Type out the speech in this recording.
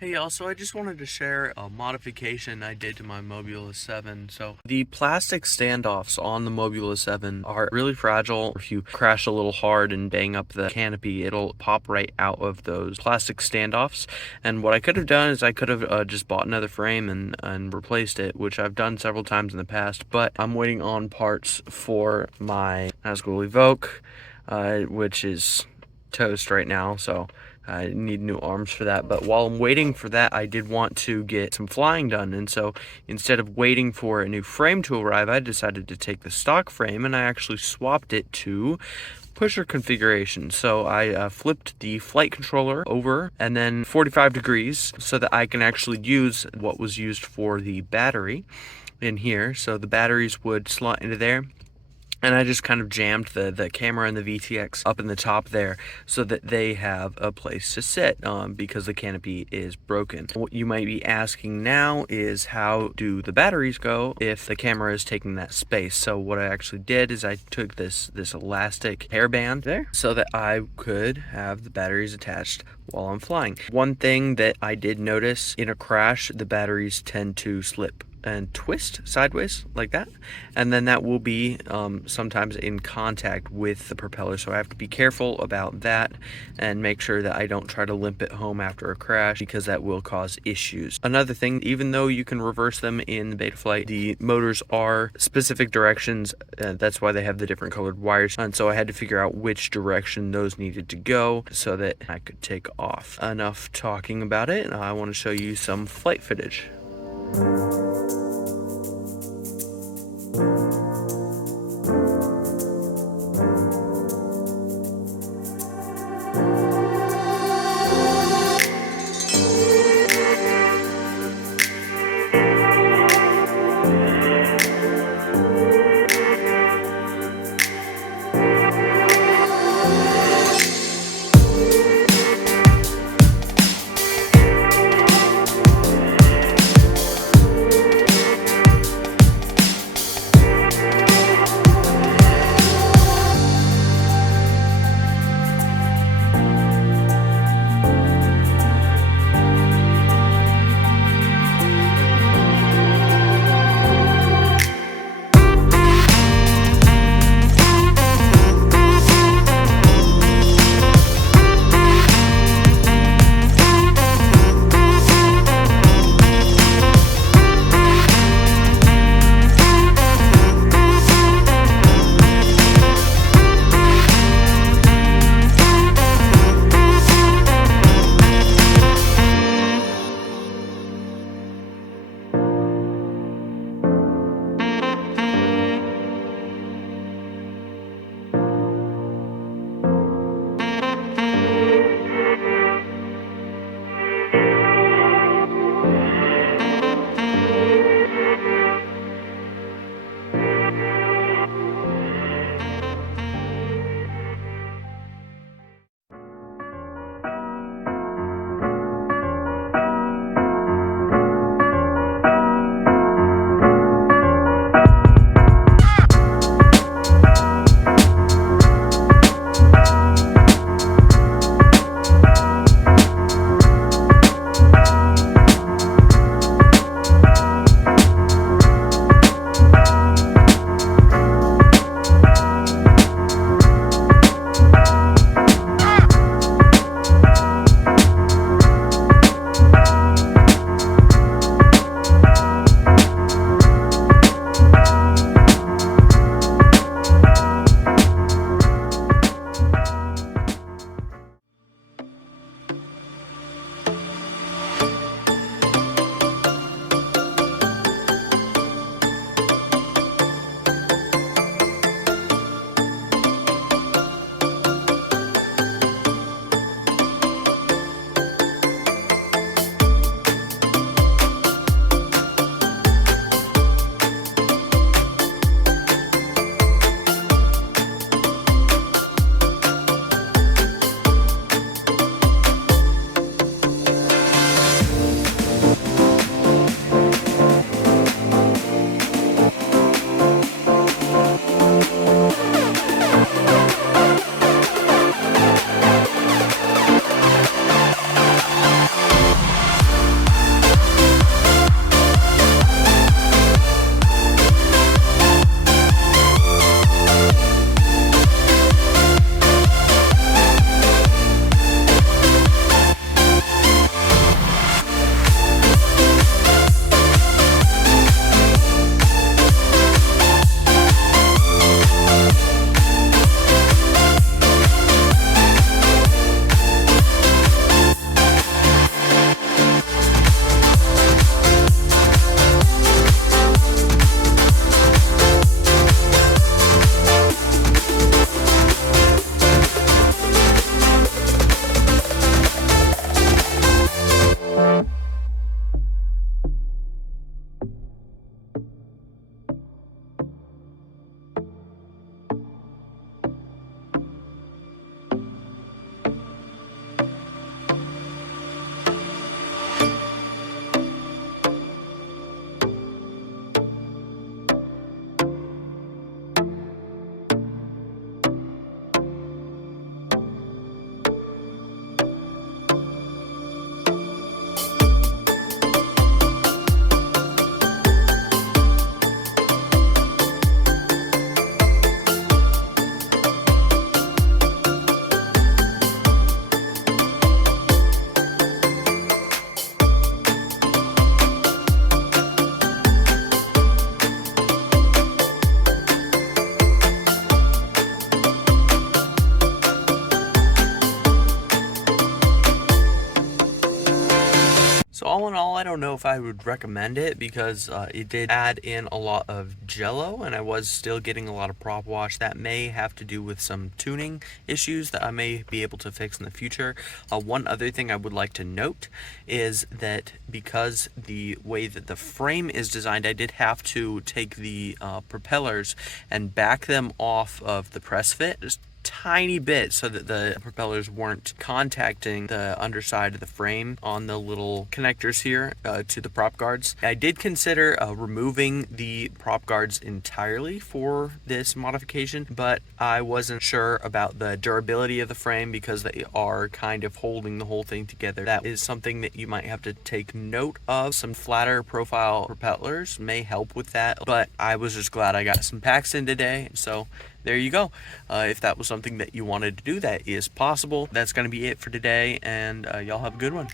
Hey y'all, so I just wanted to share a modification I did to my Mobula7. So the plastic standoffs on the Mobula7 are really fragile. If you crash a little hard and bang up the canopy, it'll pop right out of those plastic standoffs. And what I could have done is I could have just bought another frame and replaced it, which I've done several times in the past, but I'm waiting on parts for my Nazgul Evoke, which is toast right now, so I need new arms for that. But while I'm waiting for that, I did want to get some flying done, and so instead of waiting for a new frame to arrive, I decided to take the stock frame and I actually swapped it to pusher configuration. So I flipped the flight controller over and then 45 degrees so that I can actually use what was used for the battery in here. So the batteries would slot into there, and I just kind of jammed the camera and the VTX up in the top there so that they have a place to sit because the canopy is broken. What you might be asking now is, how do the batteries go if the camera is taking that space? So what I actually did is I took this elastic hairband there so that I could have the batteries attached while I'm flying. One thing that I did notice in a crash, the batteries tend to slip and twist sideways like that, and then that will be sometimes in contact with the propeller, so I have to be careful about that and make sure that I don't try to limp it home after a crash, because that will cause issues. Another thing, even though you can reverse them in the Betaflight, the motors are specific directions, that's why they have the different colored wires, and so I had to figure out which direction those needed to go so that I could take off. Enough talking about it. I want to show you some flight footage. So all in all, I don't know if I would recommend it because it did add in a lot of jello and I was still getting a lot of prop wash. That may have to do with some tuning issues that I may be able to fix in the future. One other thing I would like to note is that because the way that the frame is designed, I did have to take the propellers and back them off of the press fit just tiny bit so that the propellers weren't contacting the underside of the frame on the little connectors here to the prop guards. I did consider removing the prop guards entirely for this modification, but I wasn't sure about the durability of the frame because they are kind of holding the whole thing together. That is something that you might have to take note of. Some flatter profile propellers may help with that, but I was just glad I got some packs in today, so there you go. If that was something that you wanted to do, that is possible. That's going to be it for today, and y'all have a good one.